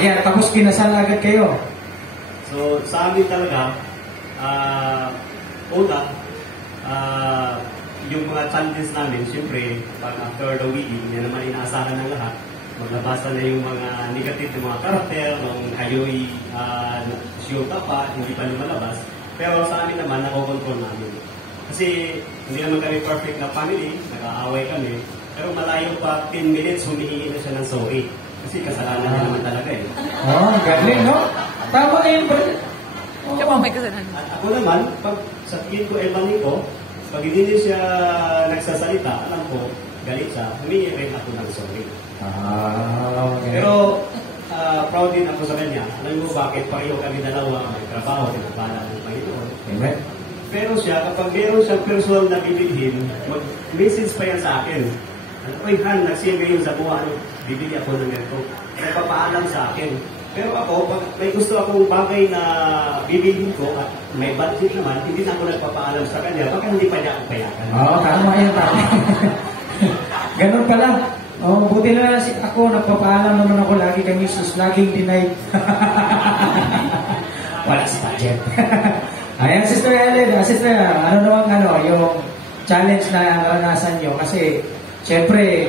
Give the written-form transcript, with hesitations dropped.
Yan, tapos kinasal agad kayo. So, sa amin talaga, una, yung mga challenges namin, siyempre, pag after the wedding, yan naman inaasahan ng lahat. Maglabasa na yung mga negative yung mga karakter, nung kayo'y sure ka pa, hindi pa lumalabas. Pero sa amin naman, nakokontrol namin. Kasi hindi naman kami perfect na family, nag-aaway kami. Pero malayo pa 10 minutes, humihingi na siya ng sorry. Kasi kasalanan niya naman talaga eh. Galing, no? Tama yun, bro. Siya may kasalanan. At ako naman, pag sa tingin ko, ebanin ko, pag hindi siya nagsasalita, alam ko, galit siya, humingi rin ako ng sorry. Okay. Pero, proud din ako sa kanya. Alam mo bakit pareho kami dalawa, may trabaho, pinagpala ng Panginoon. Amen. Pero siya, kapag meron siyang personal na bibilhin, mag-message pa yan sa akin. Oy, Han, nag-save ngayon sa buwan, bibili ako ng ganito. Nagpapaalam sa akin. Pero ako, pag may gusto akong bagay na bibilhin ko at may budget naman, hindi na ako nagpapaalam sa kanya, baka hindi pa niya ako payagan. Tama yun, tama. Ganun pala. Buti na ako, nagpapaalam naman ako lagi kay Jesus, laging denied. Wala si budget. Ayan, Sister Ellen, Sister, yung challenge na naranasan nyo? Kasi, syempre,